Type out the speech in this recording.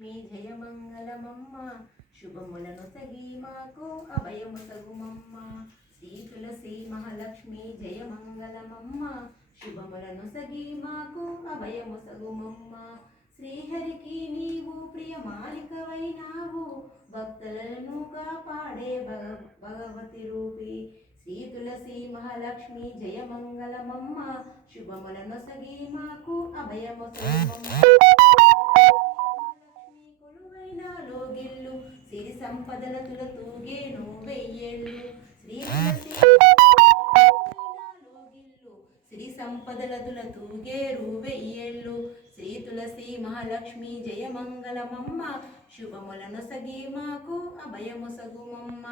మహాలక్ష్మి జయమంగళమమ్మ శుభములను సగి మాకు అభయము సగుమమ్మ శ్రీ తులసి మహాలక్ష్మి జయమంగళమమ్మ శుభములను సగి మాకు అభయము సగుమమ్మ శ్రీహరికి నీవు ప్రియ మాలికవైనావు భక్తులను కాపాడే భగ భగవతి రూపి. శ్రీ తులసి మహాలక్ష్మి జయమంగళమమ్మ శుభములను సగి మాకు అభయము సగుమమ్మ సంపదల సంపదలతుల తూగేను వెయ్యేళ్ళు. శ్రీ తులసి శ్రీ తూగేరు వెయ్యేళ్ళు. శ్రీ తులసి మహాలక్ష్మి జయమంగళమమ్మ శుభములను సగి మాకు అభయము సగుమమ్మ.